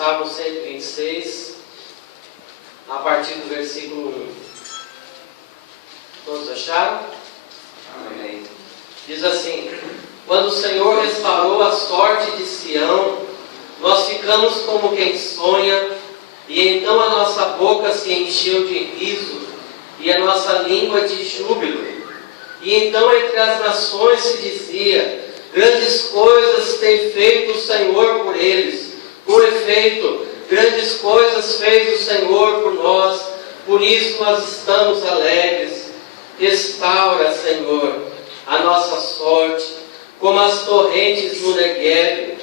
Salmo 126, a partir do versículo 1. Todos acharam? Amém. Diz assim: quando o Senhor restaurou a sorte de Sião, nós ficamos como quem sonha, e então a nossa boca se encheu de riso, e a nossa língua de júbilo. E então entre as nações se dizia: grandes coisas tem feito o Senhor por eles. Por efeito, grandes coisas fez o Senhor por nós, por isso nós estamos alegres. Restaura, Senhor, a nossa sorte, como as torrentes no Negueb.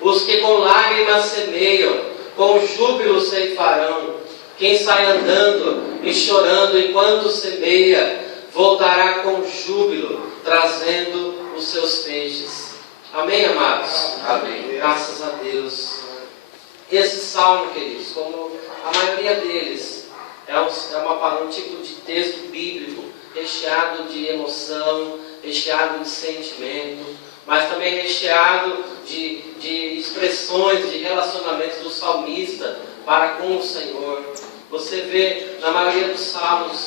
Os que com lágrimas semeiam, com júbilo ceifarão. Quem sai andando e chorando enquanto semeia, voltará com júbilo, trazendo os seus feixes. Amém, amados? Amém. Graças a Deus. Esse salmo, queridos, como a maioria deles, é um tipo de texto bíblico, recheado de emoção, recheado de sentimento, mas também recheado de expressões, de relacionamentos do salmista para com o Senhor. Você vê na maioria dos salmos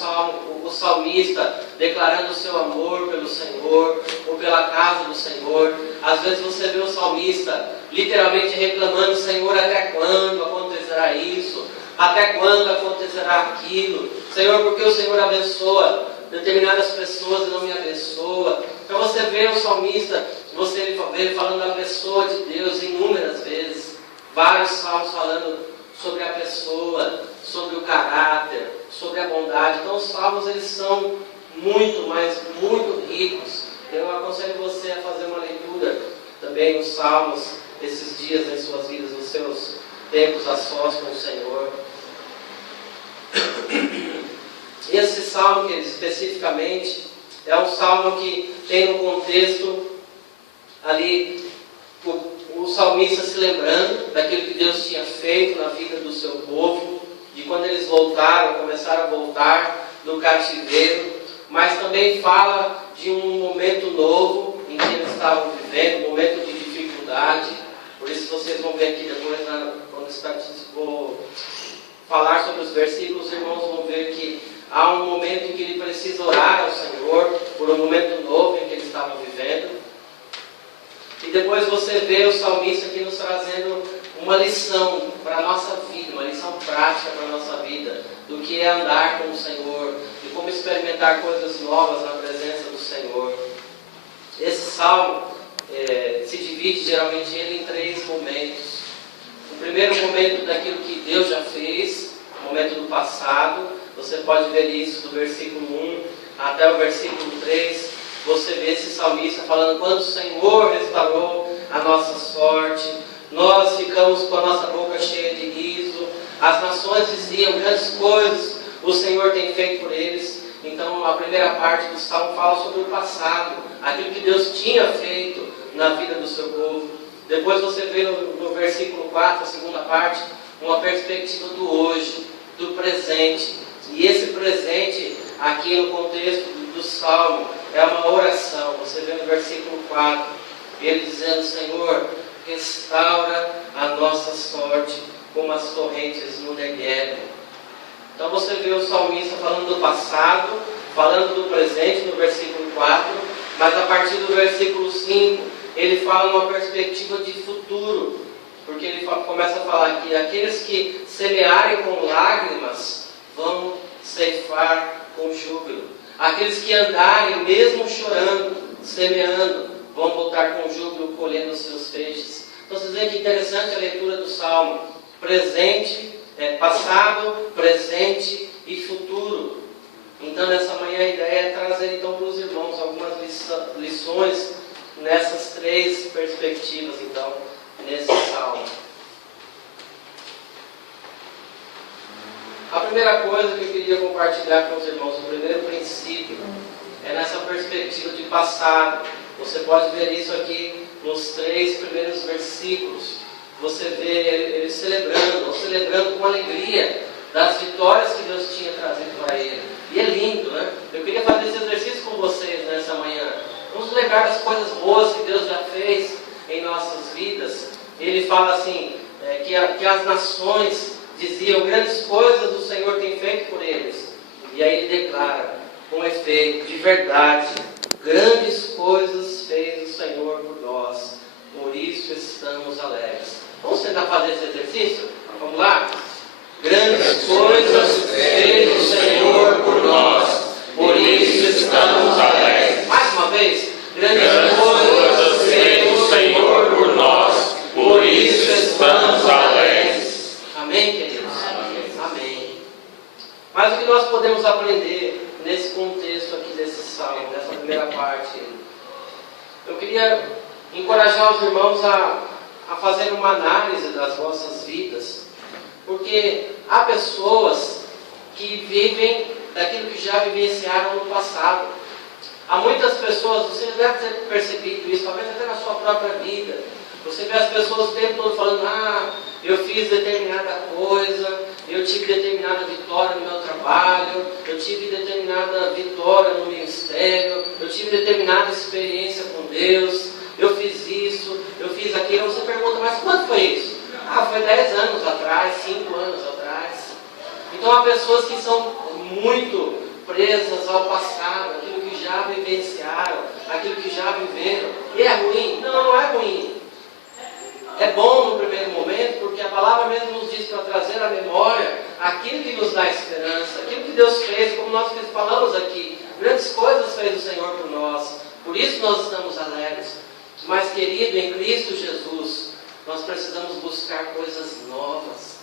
o salmista declarando o seu amor pelo Senhor ou pela casa do Senhor. Às vezes você vê o salmista literalmente reclamando: Senhor, até quando acontecerá isso? Até quando acontecerá aquilo? Senhor, por que o Senhor abençoa determinadas pessoas e não me abençoa? Então você vê o salmista, você vê ele falando da pessoa de Deus inúmeras vezes. Vários salmos falando sobre a pessoa, sobre o caráter, sobre a bondade. Então os salmos, eles são muito, mas muito ricos. Eu aconselho você a fazer uma leitura também dos salmos esses dias em suas vidas, nos seus tempos a sós com o Senhor. Esse salmo, que especificamente, é um salmo que tem um contexto ali, o salmista se lembrando daquilo que Deus tinha feito na vida do seu povo, de quando eles começaram a voltar do cativeiro, mas também fala de um momento novo em que eles estavam vivendo, um momento de dificuldade. Por isso vocês vão ver aqui depois, quando vou falar sobre os versículos, os irmãos vão ver que há um momento em que ele precisa orar ao Senhor por um momento novo em que eles estavam vivendo. E depois você vê o salmista aqui nos trazendo uma lição para a nossa vida, uma lição prática para a nossa vida, do que é andar com o Senhor, de como experimentar coisas novas na presença do Senhor. Esse salmo se divide geralmente ele em 3 momentos. O primeiro momento daquilo que Deus já fez, o momento do passado. Você pode ver isso do versículo 1 até o versículo 3. Você vê esse salmista falando: quando o Senhor restaurou a nossa sorte, nós ficamos com a nossa boca cheia de riso. As nações diziam: grandes coisas o Senhor tem feito por eles. Então a primeira parte do salmo fala sobre o passado, aquilo que Deus tinha feito na vida do seu povo. Depois você vê no versículo 4, a segunda parte, uma perspectiva do hoje, do presente. E esse presente, aqui no contexto do salmo, é uma oração. Você vê no versículo 4, ele dizendo: Senhor, restaura a nossa sorte como as torrentes no Negueb. Então você vê o salmista falando do passado, falando do presente no versículo 4, mas a partir do versículo 5, ele fala uma perspectiva de futuro, porque ele começa a falar que aqueles que semearem com lágrimas vão ceifar com júbilo. Aqueles que andarem mesmo chorando, semeando, vão voltar com júbilo, colhendo os seus feixes. Então vocês veem que interessante a leitura do salmo. Presente, passado, presente e futuro. Então nessa manhã a ideia é trazer então para os irmãos algumas lições nessas 3 perspectivas, então, nesse salmo. A primeira coisa que eu queria compartilhar com os irmãos, o primeiro princípio, é nessa perspectiva de passado. Você pode ver isso aqui nos 3 primeiros versículos. Você vê ele celebrando com alegria das vitórias que Deus tinha trazido para ele. E é lindo, né? Eu queria fazer esse exercício com vocês nessa manhã. Vamos lembrar das coisas boas que Deus já fez em nossas vidas. Ele fala assim, que as nações diziam: grandes coisas o Senhor tem feito por eles. E aí ele declara, com efeito, de verdade, grandes coisas fez o Senhor por nós, por isso estamos alegres. Vamos tentar fazer esse exercício? Vamos lá? Grandes coisas fez o Senhor por nós, por isso estamos alegres. Mais uma vez, grandes coisas fez o Senhor por nós, por isso estamos alegres. Amém, queridos? Amém. Mas o que nós podemos aprender nesse contexto aqui desse salmo, dessa primeira parte? Eu queria encorajar os irmãos a fazer uma análise das vossas vidas, porque há pessoas que vivem daquilo que já vivenciaram no passado. Há muitas pessoas, você deve ter percebido isso, talvez até na sua própria vida. Você vê as pessoas o tempo todo falando: eu fiz determinada coisa, eu tive determinada vitória no meu trabalho, eu tive determinada vitória no ministério, eu tive determinada experiência com Deus, eu fiz isso, eu fiz aquilo. Você pergunta: mas quando foi isso? Foi 10 anos atrás, 5 anos atrás. Então há pessoas que são muito presas ao passado, aquilo que já vivenciaram, aquilo que já viveram. E é ruim? Não, não é ruim. É bom no primeiro momento, porque a palavra mesmo nos diz para trazer à memória aquilo que nos dá esperança, aquilo que Deus fez, como nós falamos aqui. Grandes coisas fez o Senhor por nós, por isso nós estamos alegres. Mas, querido, em Cristo Jesus, nós precisamos buscar coisas novas.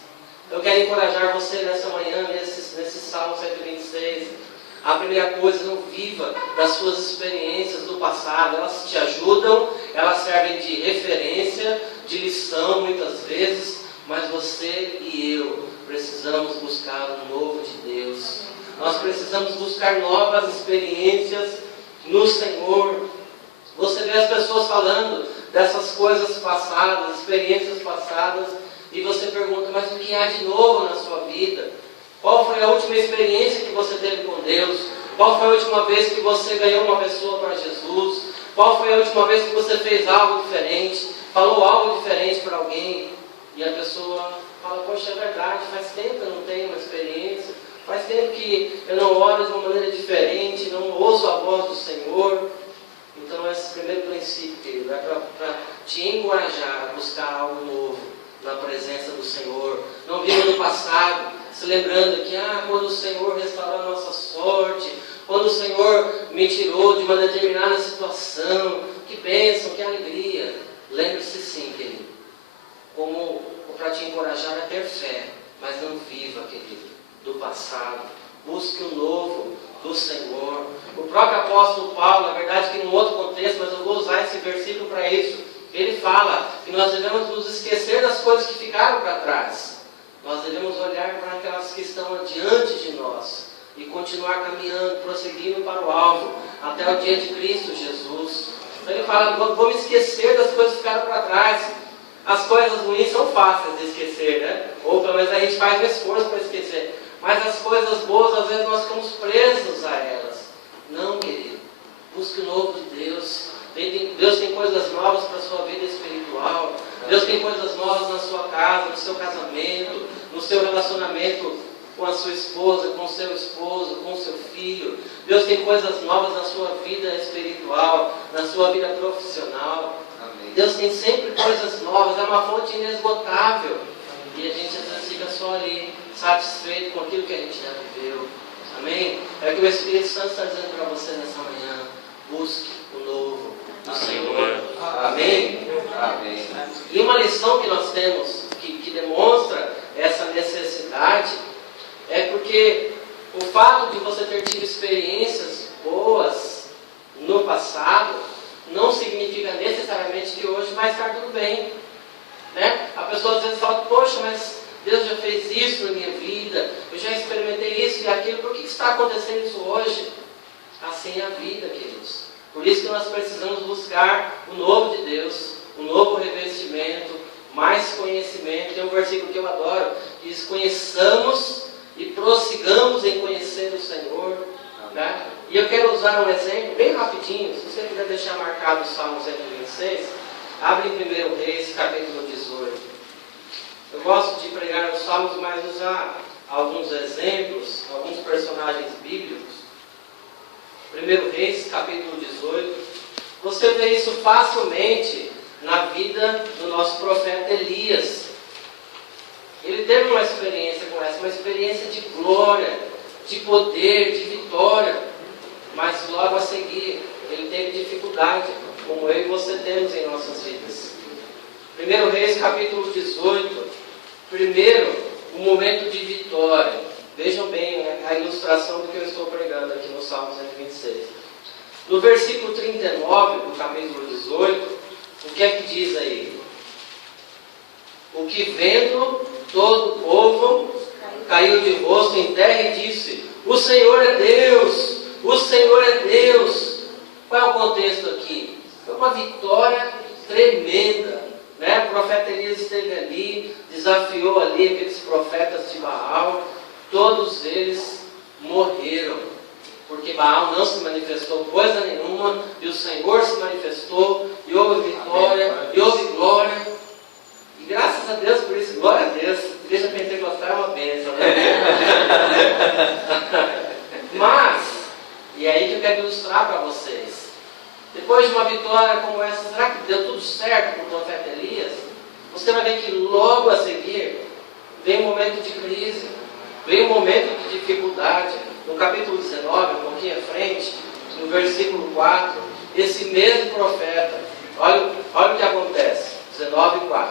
Eu quero encorajar você nessa manhã, nesse Salmo 126. A primeira coisa, não viva das suas experiências do passado. Elas te ajudam, elas servem de referência, de lição muitas vezes, mas você e eu precisamos buscar o novo de Deus. Nós precisamos buscar novas experiências no Senhor. Você vê as pessoas falando dessas coisas passadas, experiências passadas, e você pergunta: mas o que há de novo na sua vida? Qual foi a última experiência que você teve com Deus? Qual foi a última vez que você ganhou uma pessoa para Jesus? Qual foi a última vez que você fez algo diferente? Falou algo diferente para alguém? E a pessoa fala: poxa, é verdade, faz tempo que eu não tenho uma experiência, faz tempo que eu não oro de uma maneira diferente, não ouço a voz do Senhor. Então esse primeiro princípio, querido, é para te encorajar a buscar algo novo na presença do Senhor. Não viva no passado, se lembrando que quando o Senhor restaurou a nossa sorte, quando o Senhor me tirou de uma determinada situação, que bênção, que alegria. Lembre-se sim, querido, como para te encorajar a ter fé, mas não viva, querido, do passado. Busque o novo do Senhor. O próprio apóstolo Paulo, na verdade que em um outro contexto, mas eu vou usar esse versículo para isso, ele fala que nós devemos nos esquecer das coisas que ficaram para trás. Nós devemos olhar para aquelas que estão adiante de nós e continuar caminhando, prosseguindo para o alvo, até o dia de Cristo Jesus. Então ele fala: vou me esquecer das coisas que ficaram para trás. As coisas ruins são fáceis de esquecer, né? Ou pelo menos a gente faz um esforço para esquecer. Mas as coisas boas, às vezes nós ficamos presos a elas. Não, querido. Busque o novo de Deus. Deus tem coisas novas para a sua vida espiritual. Deus tem coisas novas na sua casa, no seu casamento, no seu relacionamento com a sua esposa, com o seu esposo, com o seu filho. Deus tem coisas novas na sua vida espiritual, na sua vida profissional. Amém. Deus tem sempre coisas novas, é uma fonte inesgotável. E a gente às vezes fica só ali, satisfeito com aquilo que a gente já viveu. Amém? É o que o Espírito Santo está dizendo para você nessa manhã. Busque o novo do Senhor. Amém? Amém. E uma lição que nós temos, que demonstra essa necessidade, é porque o fato de você ter tido experiências boas no passado, não significa necessariamente que hoje vai estar tudo bem. Né? A pessoa às vezes fala: poxa, mas Deus já fez isso na minha vida, eu já experimentei isso e aquilo, por que está acontecendo isso hoje? Assim é a vida, queridos. Por isso que nós precisamos buscar o novo de Deus, o novo revestimento, mais conhecimento. Tem um versículo que eu adoro, que diz: conheçamos e prossigamos em conhecer o Senhor. Né? E eu quero usar um exemplo bem rapidinho. Se você quiser deixar marcado o Salmo 126, abre em 1 Reis, capítulo 18. Eu gosto de pregar os Salmos, mas usar alguns exemplos, alguns personagens bíblicos. 1 Reis, capítulo 18. Você vê isso facilmente na vida do nosso profeta Elias. Ele teve uma experiência com essa, uma experiência de glória, de poder, de vitória. Mas logo a seguir, ele teve dificuldade, como eu e você temos em nossas vidas. 1 Reis, capítulo 18. Primeiro, um momento de vitória. Vejam bem a ilustração do que eu estou pregando aqui no Salmo 126. No versículo 39 do capítulo 18, o que é que diz aí? O que vendo todo o povo caiu de rosto em terra e disse: o Senhor é Deus, o Senhor é Deus. Qual é o contexto aqui? Foi uma vitória tremenda, né? O profeta Elias esteve ali, desafiou ali aqueles profetas de Baal, todos eles morreram, porque Baal não se manifestou coisa nenhuma, e o Senhor se manifestou, e houve vitória, e houve glória. E graças a Deus por isso, glória a Deus. Igreja pentecostal é uma bênção, né? Mas, e é aí que eu quero ilustrar para vocês. Depois de uma vitória como essa, será que deu tudo certo para o profeta Elias? Você vai ver que logo a seguir vem um momento de crise, vem um momento de dificuldade. No capítulo 19, um pouquinho à frente, no versículo 4, esse mesmo profeta, olha o que acontece, 19:4.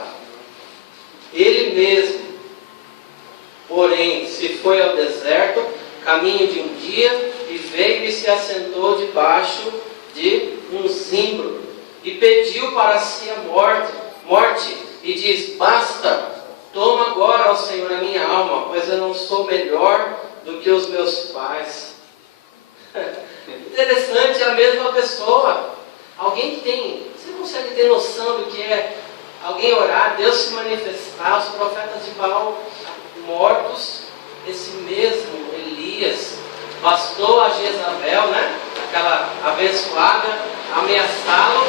Ele mesmo, porém, se foi ao deserto, caminho de um dia, e veio e se assentou debaixo de um zimbro, e pediu para si a morte, e diz: basta, toma agora, ó Senhor, a minha alma, pois eu não sou melhor do que os meus pais. Interessante, é a mesma pessoa. Alguém que tem, você consegue ter noção do que é alguém orar, Deus se manifestar, os profetas de Baal mortos, esse mesmo Elias bastou a Jezabel, né? Aquela abençoada, ameaçá-lo,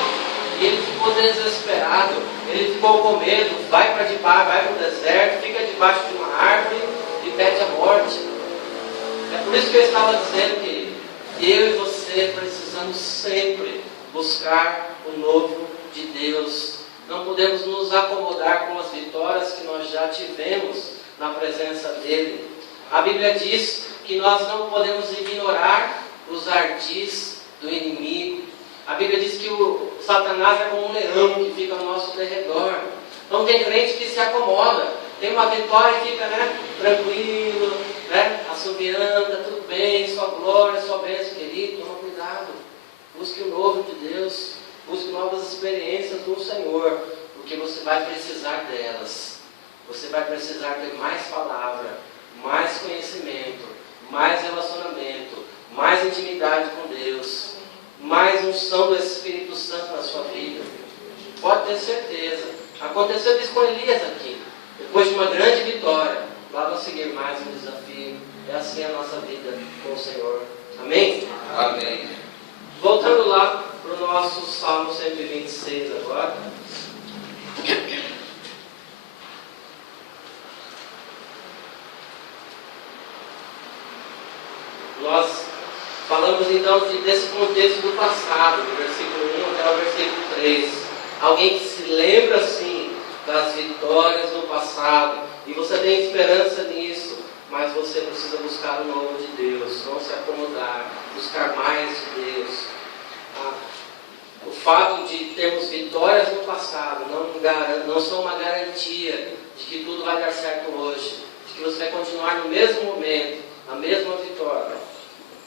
e ele ficou desesperado, ele ficou com medo, vai para debaixo, vai para o deserto, fica debaixo de uma árvore e pede a morte. É por isso que eu estava dizendo que eu e você precisamos sempre buscar o novo de Deus. Não podemos nos acomodar com as vitórias que nós já tivemos na presença dele. A Bíblia diz que nós não podemos ignorar os ardis do inimigo. A Bíblia diz que o Satanás é como um leão que fica ao nosso derredor. Então tem crente que se acomoda, tem uma vitória e fica, né, tranquilo, né, assobiando, tá tudo bem, sua glória, sua bênção, querido. Toma cuidado, busque o novo de Deus, busque novas experiências do Senhor, porque você vai precisar delas. Você vai precisar ter mais palavra, mais conhecimento, mais relacionamento, mais intimidade com Deus, mais unção do Espírito Santo na sua vida. Pode ter certeza. Aconteceu isso com Elias aqui. Depois de uma grande vitória, logo a seguir mais um desafio. É assim a nossa vida com o Senhor. Amém? Amém. Voltando lá para o nosso Salmo 126 agora. Nós falamos então desse contexto do passado, do versículo 1 até o versículo 3. Alguém que se lembra assim das vitórias do passado, e você tem esperança nisso, mas você precisa buscar o novo de Deus, não se acomodar, buscar mais de Deus. O fato de termos vitórias no passado não são uma garantia de que tudo vai dar certo hoje, de que você vai continuar no mesmo momento, na mesma vitória.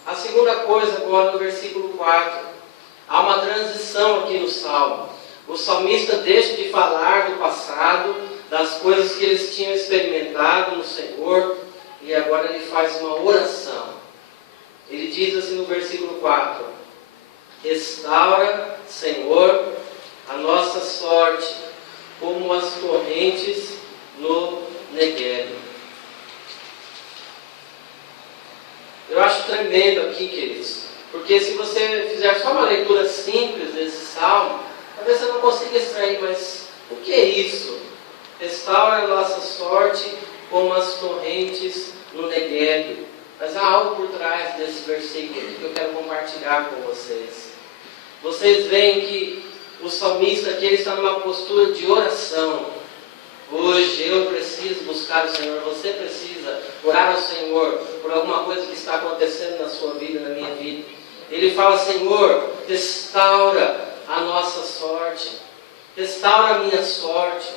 A segunda coisa, agora no versículo 4, há uma transição aqui no Salmo. O salmista deixa de falar do passado, das coisas que eles tinham experimentado no Senhor, e agora ele faz uma oração. Ele diz assim no versículo 4: restaura, Senhor, a nossa sorte, como as torrentes no Negueb. Eu acho tremendo aqui, queridos, porque se você fizer só uma leitura simples desse salmo, talvez você não consiga extrair, mas o que é isso? Restaura a nossa sorte como as torrentes no Negueb. Mas há algo por trás desse versículo que eu quero compartilhar com vocês. Vocês veem que o salmista aqui ele está numa postura de oração. Hoje eu preciso buscar o Senhor, você precisa orar ao Senhor por alguma coisa que está acontecendo na sua vida, na minha vida. Ele fala: Senhor, restaura a nossa sorte, restaura a minha sorte.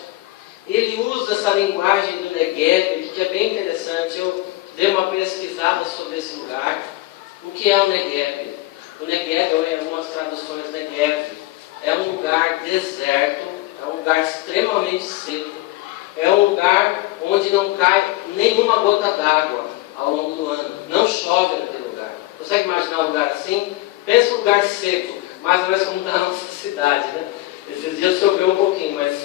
Ele usa essa linguagem do Negueb, que é bem interessante. Eu dei uma pesquisada sobre esse lugar. O que é o Negueb? O Negueb, ou em algumas traduções, Negev, é um lugar deserto, é um lugar extremamente seco, é um lugar onde não cai nenhuma gota d'água ao longo do ano, não chove naquele lugar. Consegue imaginar um lugar assim? Pensa um lugar seco, mais ou menos como está a nossa cidade, né? Esses dias choveu um pouquinho, mas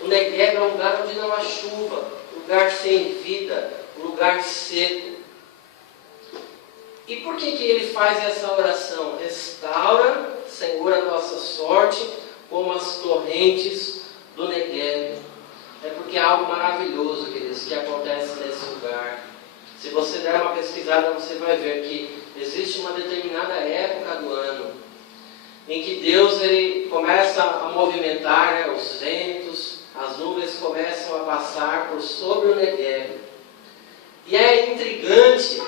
o Negev é um lugar onde não há chuva, lugar sem vida, lugar seco. E por que ele faz essa oração? Restaura, Senhor, a nossa sorte como as torrentes do Negueb. É porque há algo maravilhoso, queridos, que acontece nesse lugar. Se você der uma pesquisada, você vai ver que existe uma determinada época do ano em que Deus ele começa a movimentar, né, os ventos, as nuvens começam a passar por sobre o Negueb. E é intrigante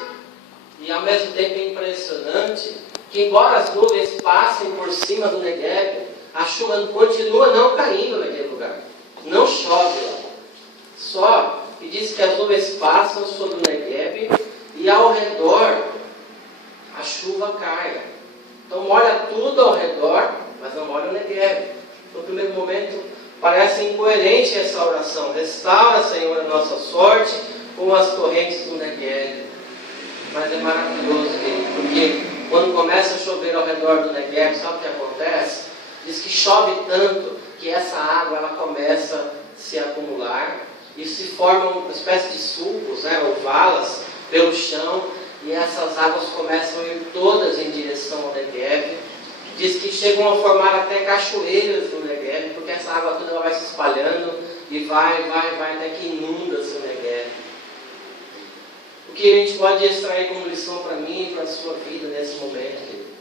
e ao mesmo tempo é impressionante que, embora as nuvens passem por cima do Negueb, a chuva continua não caindo naquele lugar. Não chove lá. Só que diz que as nuvens passam sobre o Negueb e ao redor a chuva cai. Então molha tudo ao redor, mas não molha o Negueb. No primeiro momento parece incoerente essa oração. Restaura, Senhor, a nossa sorte como as torrentes do Negueb. Mas é maravilhoso, porque quando começa a chover ao redor do Negueb, sabe o que acontece? Diz que chove tanto que essa água ela começa a se acumular e se formam uma espécie de sulcos, né, ou valas pelo chão, e essas águas começam a ir todas em direção ao Negueb. Diz que chegam a formar até cachoeiras no Negueb, porque essa água toda ela vai se espalhando e vai até que inunda-se o Negueb. O que a gente pode extrair como lição para mim e para a sua vida nesse momento, querido?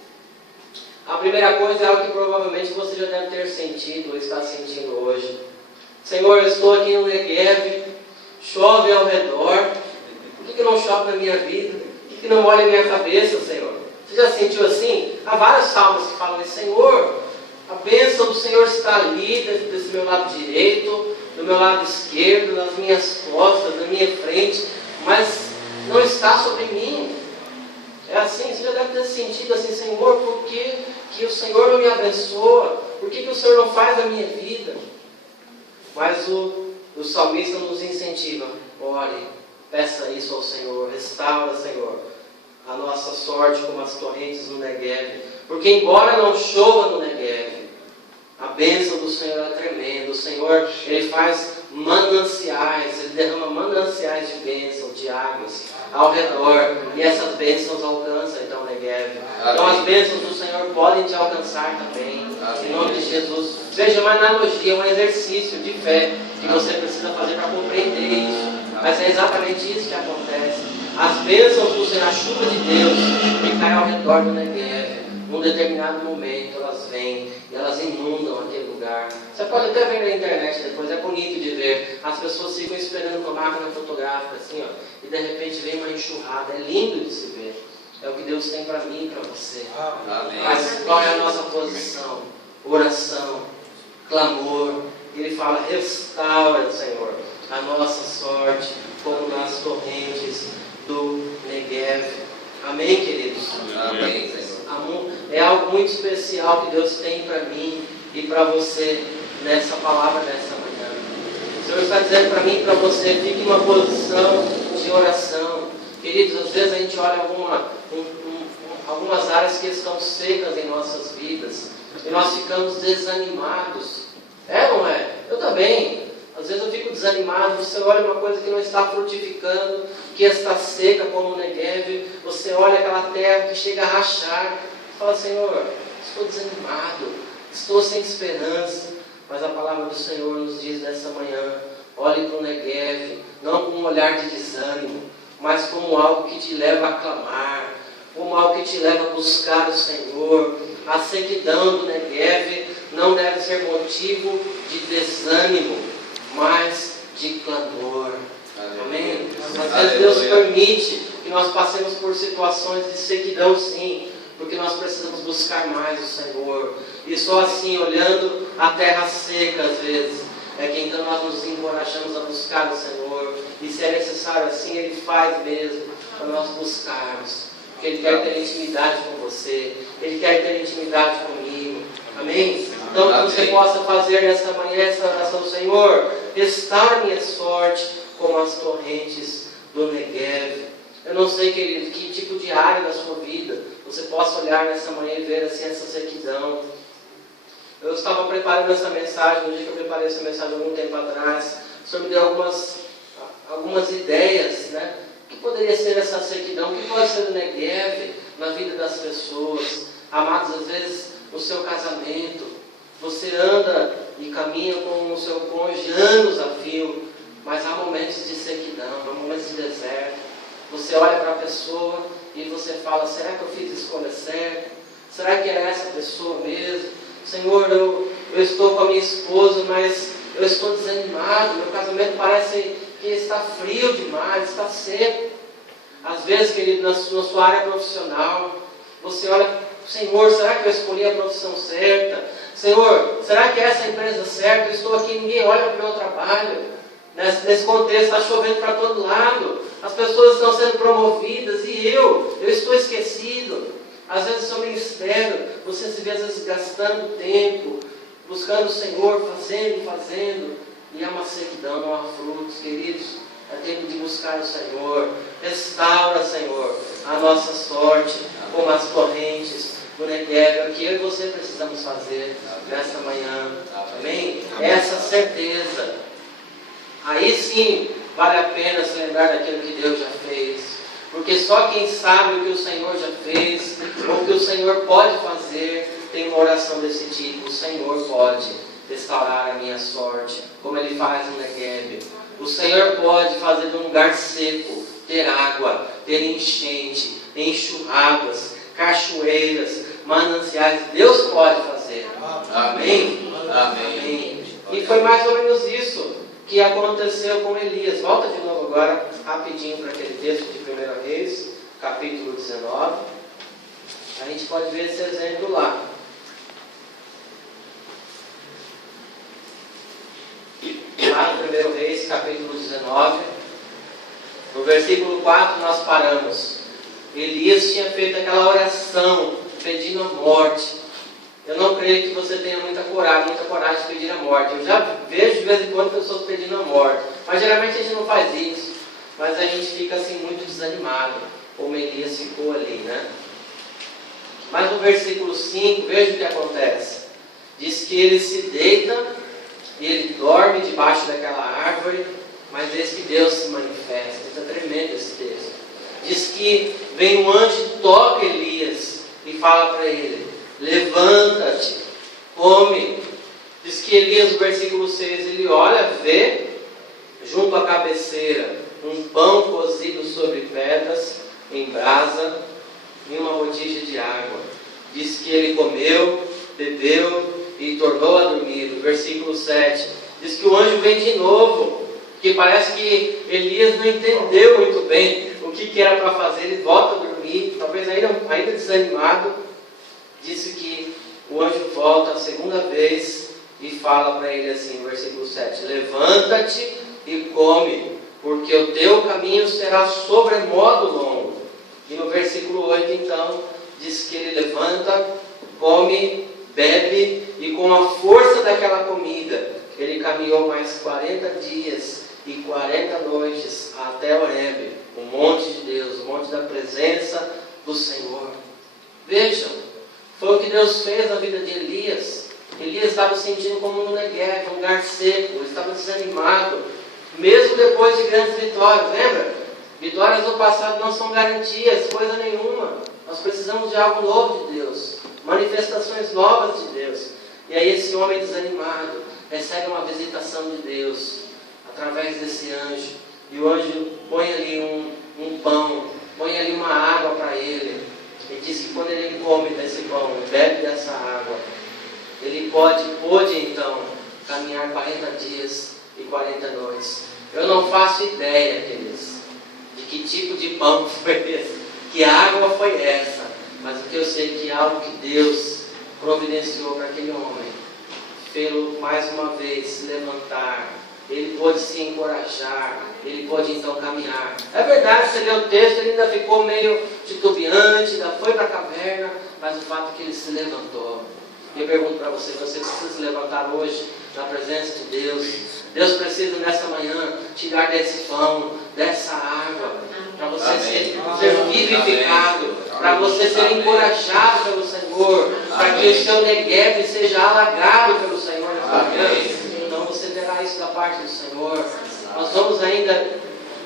A primeira coisa é algo que provavelmente você já deve ter sentido ou está sentindo hoje. Senhor, eu estou aqui no Negueb, chove ao redor, por que não chove na minha vida? Por que não molha a minha cabeça, Senhor? Você já sentiu assim? Há vários salmos que falam isso. Senhor, a bênção do Senhor está ali, desse meu lado direito, do meu lado esquerdo, nas minhas costas, na minha frente, mas não está sobre mim. É assim, você já deve ter sentido assim: Senhor, por que o Senhor não me abençoa? Por que o Senhor não faz a minha vida? Mas o salmista nos incentiva: ore, peça isso ao Senhor, restaura, Senhor, a nossa sorte como as torrentes no Negueb. Porque embora não chova no Negueb, a bênção do Senhor é tremenda. O Senhor, Ele faz mananciais, Ele derrama mananciais de bênção, de águas ao redor, e essas bênçãos alcançam então o Negueb. Então as bênçãos do Senhor podem te alcançar também, em nome de Jesus. Veja uma analogia, um exercício de fé que você precisa fazer para compreender isso. Mas é exatamente isso que acontece. As bênçãos do Senhor, a chuva de Deus que cai ao redor do Negueb, num determinado momento elas vêm e elas inundam aquele lugar. Você pode até ver na internet depois, é bonito de ver. As pessoas ficam esperando com a máquina fotográfica assim, ó, e de repente vem uma enxurrada. É lindo de se ver. É o que Deus tem para mim e para você. Amém. Mas qual é a nossa posição? Oração, clamor. Ele fala: restaura, Senhor, a nossa sorte como nas torrentes do Negueb. Amém, queridos? Amém. É algo muito especial que Deus tem para mim e para você nessa palavra, nessa manhã. O Senhor está dizendo para mim e para você: fique em uma posição de oração. Queridos, às vezes a gente olha algumas áreas que estão secas em nossas vidas e nós ficamos desanimados. É ou não é? Eu também. Às vezes eu fico desanimado. Você olha uma coisa que não está frutificando, que está seca como o Negueb. Você olha aquela terra que chega a rachar. Fala: Senhor, estou desanimado, estou sem esperança. Mas a palavra do Senhor nos diz nessa manhã: olhe para o Neguev, não com um olhar de desânimo, mas como algo que te leva a clamar, como algo que te leva a buscar o Senhor. A sequidão do Neguev não deve ser motivo de desânimo, mas de clamor. Amém? Às vezes Deus permite que nós passemos por situações de sequidão, sim, porque nós precisamos buscar mais o Senhor. E só assim, olhando a terra seca às vezes, é que então nós nos encorajamos a buscar o Senhor. E se é necessário assim, Ele faz mesmo para nós buscarmos. Porque Ele quer ter intimidade com você, Ele quer ter intimidade comigo. Amém? Então que você possa fazer nessa manhã essa oração: Senhor, restaura minha sorte como as torrentes do Neguev. Eu não sei, querido, que tipo de área da sua vida você possa olhar nessa manhã e ver assim essa sequidão. Eu estava preparando essa mensagem, no dia que eu preparei essa mensagem algum tempo atrás, o Senhor me deu algumas ideias, né? O que poderia ser essa sequidão? O que pode ser o Neguev na vida das pessoas? Amados, às vezes no seu casamento, você anda e caminha com o seu cônjuge anos a fio, mas há momentos de sequidão, há momentos de deserto. Você olha para a pessoa e você fala: será que eu fiz a escolha certa? Será que era essa pessoa mesmo? Senhor, eu estou com a minha esposa, mas eu estou desanimado, meu casamento parece que está frio demais, está seco. Às vezes, querido, na sua área profissional, você olha: Senhor, será que eu escolhi a profissão certa? Senhor, será que é essa a empresa certa? Eu estou aqui, ninguém olha para o meu trabalho. Nesse contexto está chovendo para todo lado, as pessoas estão sendo promovidas e eu estou esquecido. Às vezes o seu ministério, você se vê às vezes gastando tempo, buscando o Senhor, fazendo, e há uma sequidão, não há frutos, queridos. É tempo de buscar o Senhor. Restaura, Senhor, a nossa sorte, como as correntes do Neguev, que eu e você precisamos fazer nesta manhã. Amém? Essa certeza. Aí sim, vale a pena se lembrar daquilo que Deus já fez. Porque só quem sabe o que o Senhor já fez, ou o que o Senhor pode fazer, tem uma oração desse tipo: o Senhor pode restaurar a minha sorte, como Ele faz no Neguev. O Senhor pode fazer de um lugar seco ter água, ter enchente, enxurradas, cachoeiras, mananciais. Deus pode fazer. Amém? Amém. E foi mais ou menos isso que aconteceu com Elias. Volta de novo agora, rapidinho, para aquele texto de 1 Reis, capítulo 19. A gente pode ver esse exemplo lá. Lá no 1 Reis, capítulo 19, no versículo 4 nós paramos. Elias tinha feito aquela oração pedindo a morte. Eu não creio que você tenha muita coragem de pedir a morte. Eu já vejo de vez em quando pessoas pedindo a morte, mas geralmente a gente não faz isso. Mas a gente fica assim muito desanimado, como Elias ficou ali, né? Mas no versículo 5, veja o que acontece. Diz que ele se deita e ele dorme debaixo daquela árvore, mas eis que Deus se manifesta. Está tremendo esse texto. Diz que vem um anjo e toca Elias e fala para ele: levanta-te, come. Diz que Elias, no versículo 6, ele olha, vê junto à cabeceira um pão cozido sobre pedras, em brasa, e uma botija de água. Diz que ele comeu, bebeu e tornou a dormir. No versículo 7, diz que o anjo vem de novo, que parece que Elias não entendeu muito bem o que era para fazer. Ele volta a dormir, talvez ainda desanimado. Disse que o anjo volta a segunda vez e fala para ele assim, no versículo 7, levanta-te e come, porque o teu caminho será sobremodo longo. E no versículo 8 então, diz que ele levanta, come, bebe, e com a força daquela comida, ele caminhou mais 40 dias e 40 noites até Horebe, o monte de Deus, o monte da presença do Senhor. Vejam, foi o que Deus fez na vida de Elias. Elias estava se sentindo como no Neguev, um lugar seco, ele estava desanimado, mesmo depois de grandes vitórias. Lembra? Vitórias do passado não são garantias, coisa nenhuma. Nós precisamos de algo novo de Deus, manifestações novas de Deus. E aí esse homem desanimado recebe uma visitação de Deus. através desse anjo. E o anjo põe ali um pão, põe ali uma água para ele. E diz que quando ele come desse pão, bebe dessa água, ele pôde então caminhar 40 dias e 40 noites. Eu não faço ideia, queridos, de que tipo de pão foi esse, que água foi essa. Mas o que eu sei é que algo que Deus providenciou para aquele homem, fê-lo mais uma vez se levantar, ele pôde se encorajar, ele pôde então caminhar. É verdade, você lê o texto, ele ainda ficou meio titubeante, ainda foi para a caverna, mas o fato é que ele se levantou. E eu pergunto para você precisa se levantar hoje na presença de Deus? Deus precisa nessa manhã tirar desse pão, dessa água, para você ser vivificado, para você ser encorajado pelo Senhor, para que o seu negueve seja alagado pelo Senhor na sua vida. Então você verá isso da parte do Senhor. Nós vamos ainda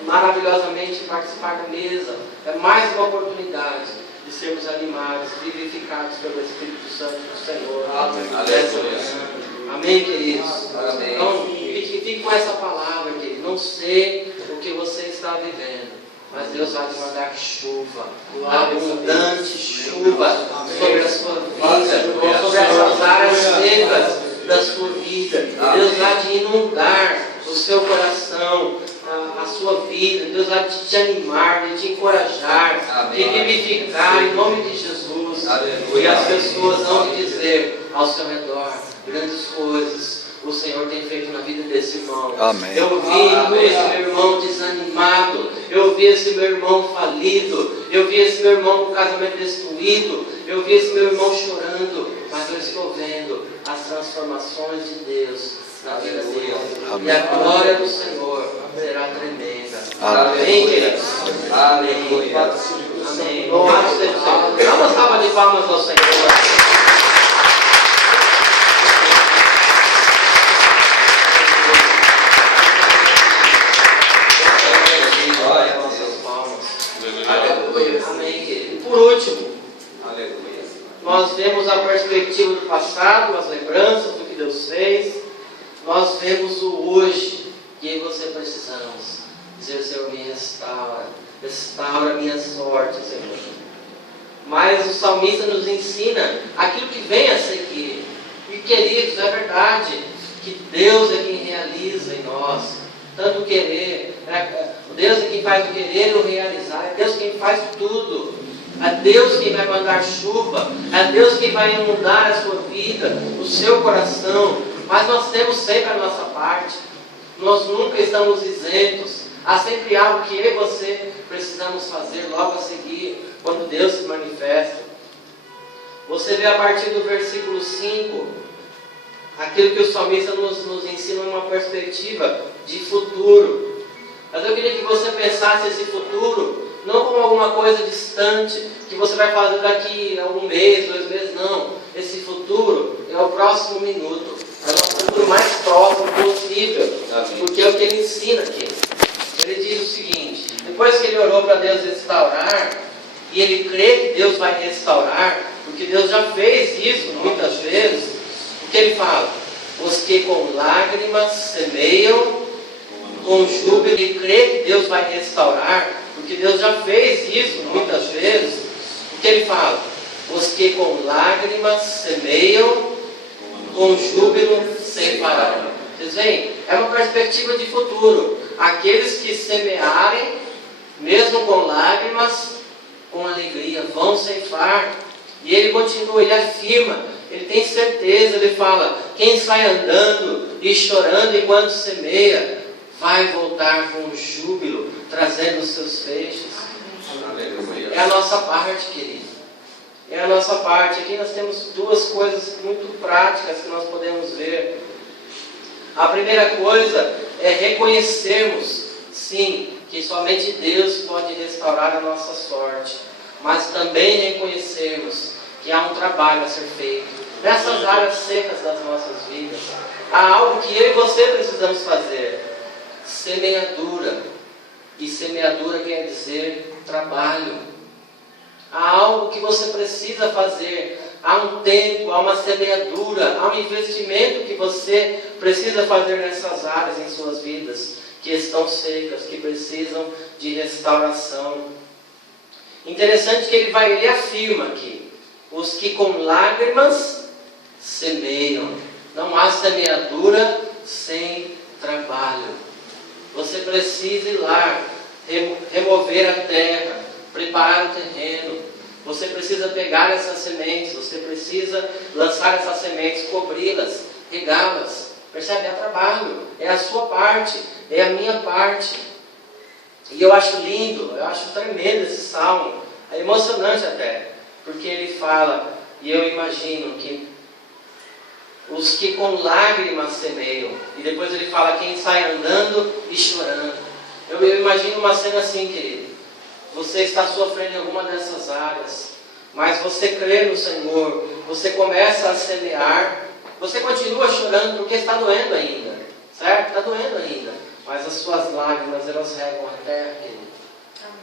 maravilhosamente participar da mesa. É mais uma oportunidade de sermos animados, vivificados pelo Espírito Santo do Senhor. Amém, queridos? Amém. Então, fique com essa palavra, querido. Não sei o que você está vivendo, mas Deus vai te mandar chuva, abundante chuva sobre a sua vida, sobre essas áreas secas da sua vida. Deus vai te inundar o seu coração, a sua vida. Deus vai te animar, te encorajar, te vivificar em nome de Jesus. E as pessoas vão te dizer ao seu redor grandes coisas o Senhor tem feito na vida desse irmão. Amém. Eu vi esse meu irmão desanimado, eu vi esse meu irmão falido, eu vi esse meu irmão com o casamento destruído, eu vi esse meu irmão chorando, mas eu estou vendo as transformações de Deus na vida dele. Amém. E a glória do Senhor será tremenda. Amém. Amém, queridos? Amém. Amém. Louvado seja o Senhor. Dá uma salva de palmas ao Senhor. Amém, querido. Por último, nós vemos a perspectiva do passado, as lembranças do que Deus fez. Nós vemos o hoje, que eu e você precisamos dizer: Senhor, me restaura a minha sorte, Senhor. Mas o salmista nos ensina aquilo que vem a seguir. E, queridos, é verdade que Deus é quem realiza em nós tanto o querer. Deus é quem faz o querer e o realizar. É Deus quem faz tudo. É Deus quem vai mandar chuva. É Deus quem vai inundar a sua vida, o seu coração. Mas nós temos sempre a nossa parte. Nós nunca estamos isentos. Há sempre algo que eu e você precisamos fazer logo a seguir, quando Deus se manifesta. Você vê a partir do versículo 5, aquilo que o salmista nos ensina uma perspectiva de futuro. Mas eu queria que você pensasse esse futuro não como alguma coisa distante, que você vai fazer daqui a um mês, 2 meses, não. Esse futuro é o próximo minuto. É o futuro mais próximo possível. Porque é o que ele ensina aqui. Ele diz o seguinte: depois que ele orou para Deus restaurar, e ele crê que Deus vai restaurar, porque Deus já fez isso muitas vezes, o que ele fala? Os que com lágrimas semeiam, com júbilo. Ele crê que Deus vai restaurar, porque Deus já fez isso muitas vezes. O que ele fala? Os que com lágrimas semeiam, com júbilo sem parar. Vocês veem? É uma perspectiva de futuro. Aqueles que semearem, mesmo com lágrimas, com alegria, vão ceifar. E ele continua, ele afirma, ele tem certeza, ele fala: quem sai andando e chorando enquanto semeia, vai voltar com júbilo, trazendo os seus feixes. É a nossa parte, querido. É a nossa parte. Aqui nós temos 2 coisas muito práticas que nós podemos ver. A primeira coisa é reconhecermos, sim, que somente Deus pode restaurar a nossa sorte. Mas também reconhecermos que há um trabalho a ser feito nessas áreas secas das nossas vidas. Há algo que eu e você precisamos fazer: semeadura. E semeadura quer dizer trabalho. Há algo que você precisa fazer. Há um tempo, há uma semeadura, há um investimento que você precisa fazer nessas áreas em suas vidas que estão secas, que precisam de restauração. Interessante que ele afirma aqui: os que com lágrimas semeiam. Não há semeadura sem trabalho. Você precisa ir lá, remover a terra, preparar o terreno. Você precisa pegar essas sementes, você precisa lançar essas sementes, cobri-las, regá-las. Percebe? É trabalho, é a sua parte, é a minha parte. E eu acho lindo, eu acho tremendo esse salmo, é emocionante até, porque ele fala, e eu imagino que os que com lágrimas semeiam, e depois ele fala quem sai andando e chorando. Eu imagino uma cena assim, querido. Você está sofrendo em alguma dessas áreas, mas você crê no Senhor, você começa a semear, você continua chorando porque está doendo ainda, certo? Está doendo ainda, mas as suas lágrimas, elas regam a terra, querido.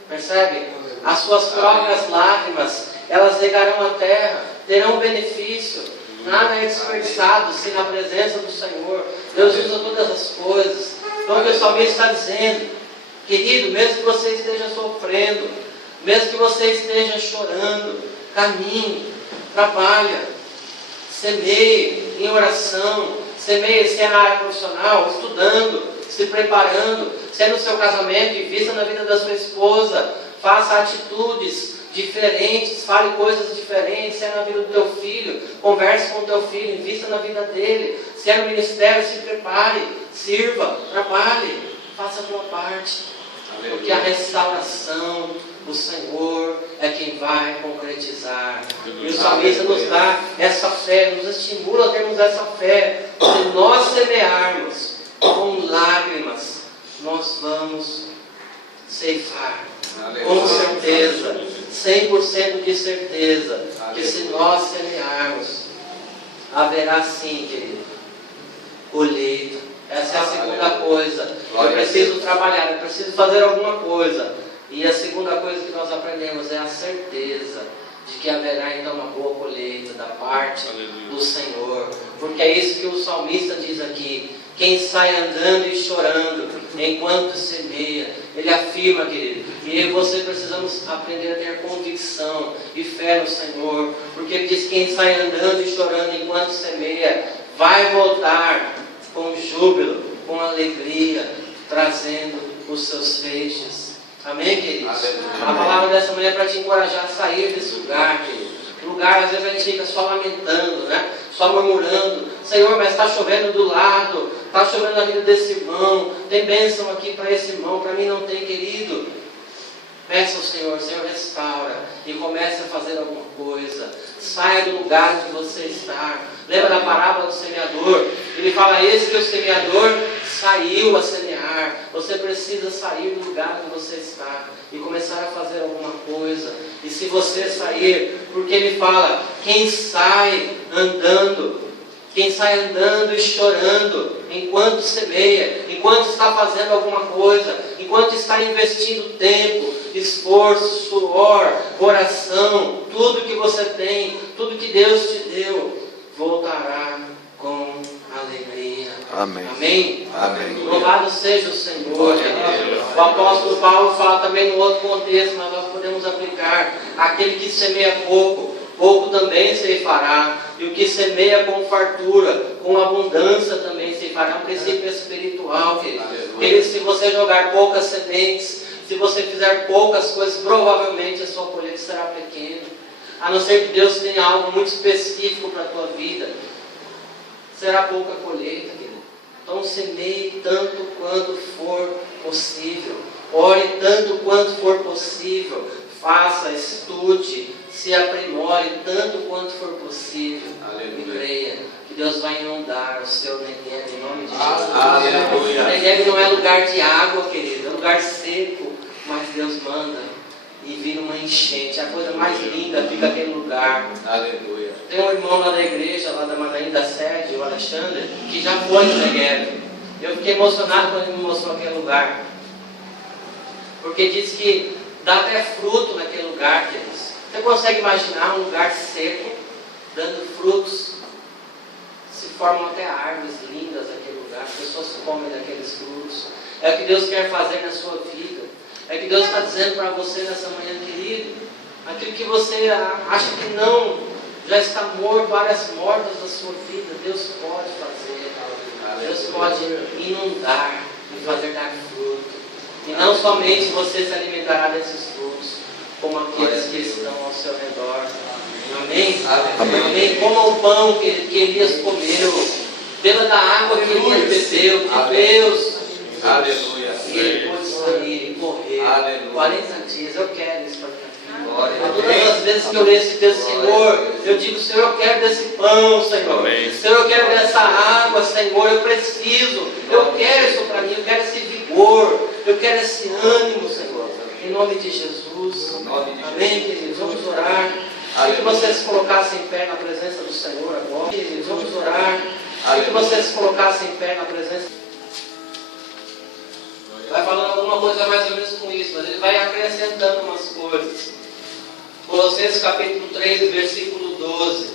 Percebe? As suas próprias lágrimas, elas regarão a terra, terão benefício. Nada é desperdiçado se na presença do Senhor. Deus usa todas as coisas. Então o salmista está dizendo, querido, mesmo que você esteja sofrendo, mesmo que você esteja chorando, caminhe, trabalha, semeie em oração, semeie se é na área profissional, estudando, se preparando, se é no seu casamento, invista na vida da sua esposa, faça atitudes diferentes, fale coisas diferentes, se é na vida do teu filho, converse com o teu filho, invista na vida dele, se é no ministério, se prepare, sirva, trabalhe, faça a tua parte, porque a restauração, o Senhor é quem vai concretizar. E o salmista nos dá essa fé, nos estimula a termos essa fé. Se nós semearmos com lágrimas, nós vamos ceifar. Com certeza, 100% de certeza, que se nós semearmos, haverá sim, querido, colheita. Essa é a segunda coisa. Eu preciso trabalhar, eu preciso fazer alguma coisa. E a segunda coisa que nós aprendemos é a certeza de que haverá então uma boa colheita da parte do Senhor. Porque é isso que o salmista diz aqui. Quem sai andando e chorando enquanto semeia, ele afirma, querido, e eu e você precisamos aprender a ter convicção e fé no Senhor, porque ele diz: quem sai andando e chorando enquanto semeia, vai voltar com júbilo, com alegria, trazendo os seus feixes. Amém, queridos? A palavra dessa manhã é para te encorajar a sair desse lugar, querido. Lugar, às vezes a gente fica só lamentando, né? Só murmurando: Senhor, mas está chovendo do lado, está chovendo na vida desse irmão, tem bênção aqui para esse irmão, para mim não tem, querido. Peça ao Senhor: Senhor, restaura, e comece a fazer alguma coisa. Saia do lugar que você está. Lembra da parábola do semeador? Ele fala: esse que o semeador saiu a semear. Você precisa sair do lugar que você está e começar a fazer alguma coisa. E se você sair, porque ele fala: quem sai andando e chorando enquanto semeia, enquanto está fazendo alguma coisa, enquanto está investindo tempo, esforço, suor, oração, tudo que você tem, tudo que Deus te deu, voltará com alegria. Amém. Amém? Amém. Louvado seja o Senhor. O apóstolo Paulo fala também no outro contexto, mas nós podemos aplicar: aquele que semeia pouco, pouco também ceifará. E o que semeia com fartura, com abundância também ceifará. É um princípio espiritual, querido. Querido, se você jogar poucas sementes, se você fizer poucas coisas, provavelmente a sua colheita será pequena. A não ser que Deus tenha algo muito específico para a tua vida, será pouca colheita, querido. Então semeie tanto quanto for possível. Ore tanto quanto for possível. Faça, estude, se aprimore tanto quanto for possível. Aleluia. E creia que Deus vai inundar o seu Negueb em nome de Jesus. Aleluia. Negueb não é lugar de água, querido, é lugar seco, mas Deus manda e vira uma enchente. A coisa mais linda fica aquele lugar. Aleluia. Tem um irmão lá da igreja, lá da Manaim da Sede, o Alexandre, que já foi no Negueb. Eu fiquei emocionado quando ele me mostrou aquele lugar, porque diz que dá até fruto naquele lugar, queridos. Você consegue imaginar um lugar seco, dando frutos? Se formam até árvores lindas naquele lugar, pessoas comem daqueles frutos. É o que Deus quer fazer na sua vida. É o que Deus está dizendo para você nessa manhã, querido. Aquilo que você acha que não, já está morto, áreas mortas da sua vida, Deus pode fazer. Deus pode inundar e fazer dar fruto. E não somente você se alimentará desses frutos, como aqueles que estão ao seu redor. Amém? Amém. Coma o pão que Elias comeu, beba da água que Elias bebeu, que Deus. Aleluia. E ele pôde sair e correr. Aleluia. 40 dias, eu quero isso para minha vida. Todas as vezes que eu leio esse texto, Senhor, eu digo, Senhor, eu quero desse pão, Senhor. Amém. Senhor, eu quero dessa água, Senhor, eu preciso. Eu quero isso para mim, eu quero esse vigor, eu quero esse ânimo, Senhor. Em nome de Jesus. Amém, queridos? Vamos orar. Queria que vocês se colocassem em pé na presença do Senhor agora. Queridos, vamos orar. Queria que vocês se colocassem em pé na presença. Vai falando alguma coisa mais ou menos com isso, mas ele vai acrescentando umas coisas. Colossenses capítulo 3, versículo 12.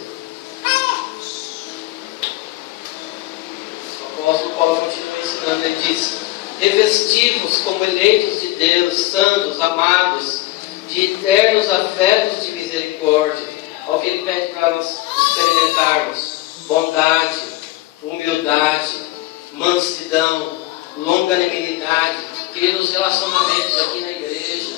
O apóstolo Paulo continua ensinando, ele diz: revestivos como eleitos de Deus, santos, amados, de eternos afetos de misericórdia. Olha o que ele pede para nós experimentarmos: bondade, humildade, mansidão, longanimidade. Queridos, os relacionamentos aqui na igreja,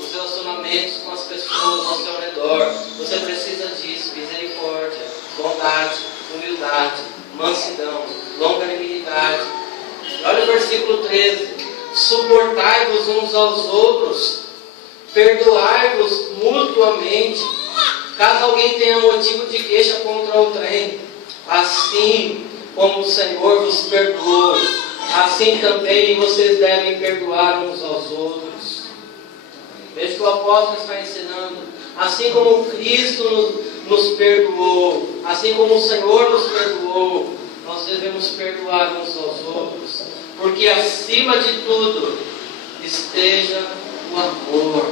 os relacionamentos com as pessoas ao seu redor, você precisa disso: misericórdia, bondade, humildade, mansidão, longanimidade. Olha o versículo 13: suportai-vos uns aos outros, perdoai-vos mutuamente, caso alguém tenha motivo de queixa contra outrem, assim como o Senhor vos perdoou, assim também vocês devem perdoar uns aos outros. Veja que o apóstolo está ensinando: assim como Cristo nos perdoou, assim como o Senhor nos perdoou, nós devemos perdoar uns aos outros, porque acima de tudo esteja o amor,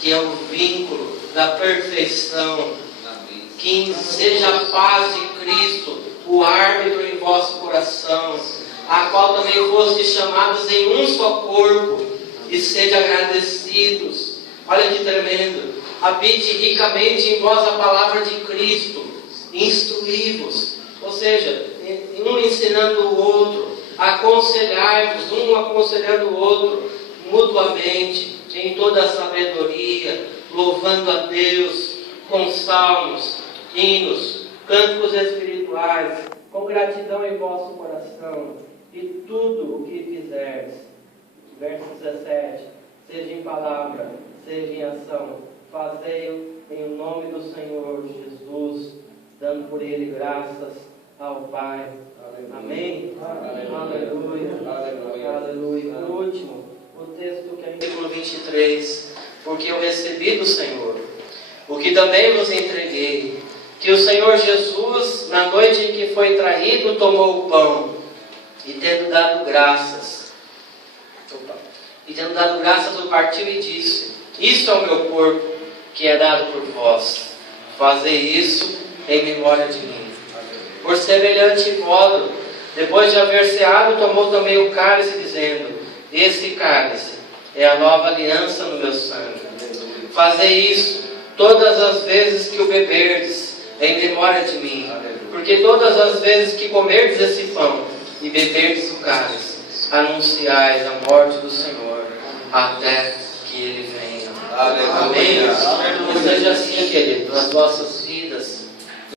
que é o vínculo da perfeição. Que seja a paz de Cristo o árbitro em vosso coração, a qual também fostes chamados em um só corpo, e sede agradecidos. Olha que tremendo: habite ricamente em vós a palavra de Cristo, instruí-vos, ou seja, um ensinando o outro, aconselhai-vos, um aconselhando o outro, mutuamente, em toda a sabedoria, louvando a Deus com salmos, hinos, cânticos espirituais, com gratidão em vosso coração, e tudo o que fizerdes. Verso 17: seja em palavra, seja em ação, fazei-o em nome do Senhor Jesus, dando por ele graças ao Pai. Amém? Aleluia. Aleluia. Por último, o texto que é em versículo 23: porque eu recebi do Senhor o que também vos entreguei, que o Senhor Jesus, na noite em que foi traído, tomou o pão, e tendo dado graças, o partiu e disse: isto é o meu corpo, que é dado por vós, fazei isso em memória de mim. Por semelhante modo, depois de haver ceado, tomou também o cálice, dizendo: esse cálice é a nova aliança no meu sangue. Fazei isso todas as vezes que o beberdes, em memória de mim. Porque todas as vezes que comerdes esse pão e beberdes o cálice, anunciais a morte do Senhor, até que ele venha. Amém? Que seja assim, querido, nas vossas